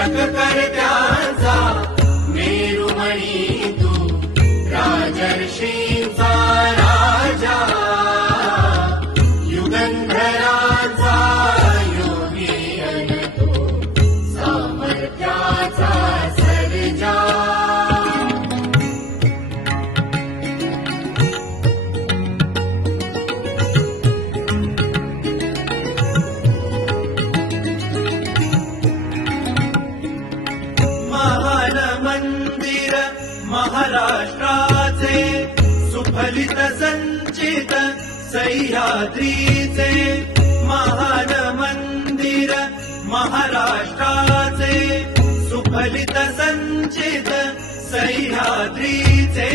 शककर्त्यांचा मेरुमणी तू, राजर्षींचा राजा, युगंधरांचा योगी अन तू, सामर्थ्याचा सर्जा. महान मंदिर महाराष्ट्राचे, सुफलित संचित सह्याद्रीचे. महान मंदिर महाराष्ट्राचे, सुफलित संचित सह्याद्रीचे.